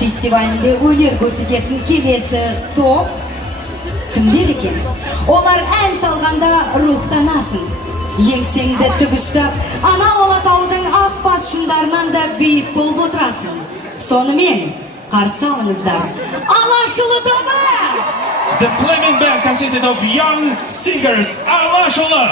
festivalinde өнер көрсететін келесі топ кімдер екен? Олар ән салғанда рухтанасың. Еңсеңді тігістап, ана Алатаудың ақ бас шыңдарынан да биік болып отырасың. Сонымен, қарсы алыңыздар. Алашұлы тобы! The Flaming Band consisted of young singers. Alashulы!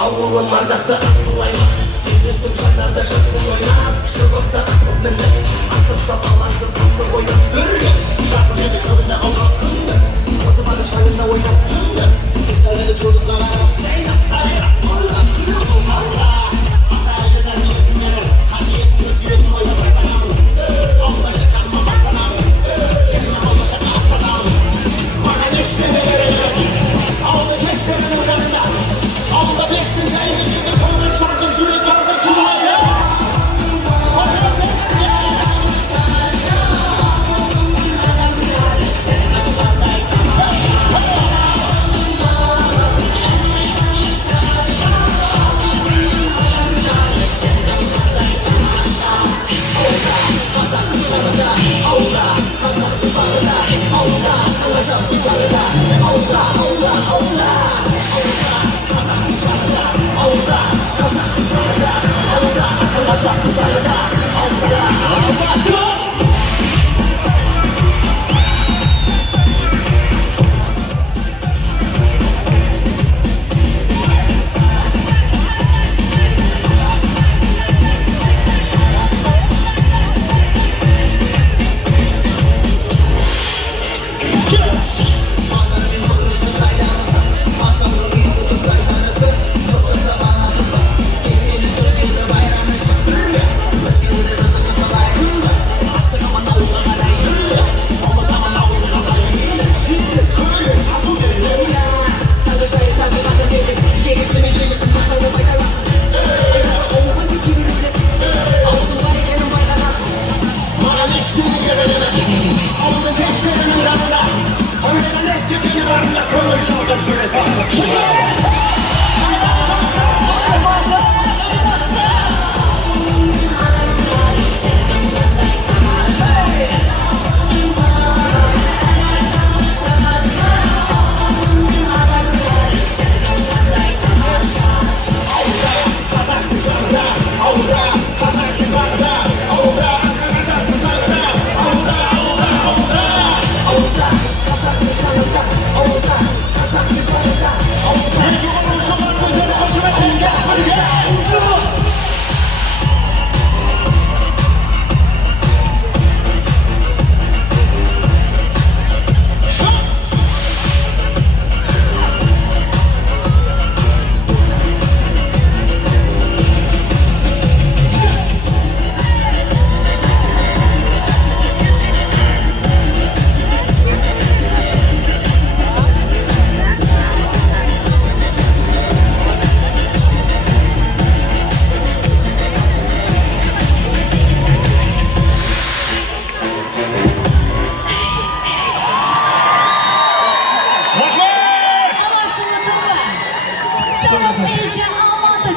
Ауылым ардақты асылайма, сен өстім жанарда жасыл ойнап, шыбықты атып мініп, асып сап алаңсыз асып ойнап, үрген жасыл жерді жолында алған күнді, қозып атып шаңында ойнап күнді, күздәреді жұлдызға қарап шайна сайра, ойлап күліп тұлғанға, ата әжедан өзімнен қасиетін өсиетін ойлап айтанамын, ауылдан шыққаныма мақтанамын, сенің болашаққа аттанамын, маған ештеңе керек емес, ауылды кештерінің жанында. Ауылда білесің жайын жүрді көңіл шартып жүрек барды күлмайды. Қазақтың жанында, ауылда, қазақтың бағында, ауылда, қалашақтың бағында, ауылда, ауылда, ауылда. Just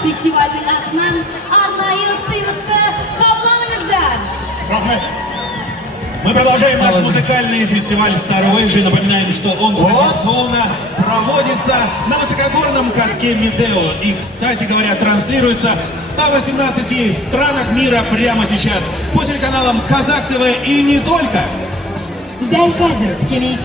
фестивальдің атынан арнайы сыйлықты қабылдаңыздар. Рахмет. Мы продолжаем наш музыкальный фестиваль Старовыжи. Напоминаем, что он традиционно проводится на высокогорном катке Медео. И, кстати говоря, транслируется в 118 странах мира прямо сейчас по телеканалам Казах ТВ и не только.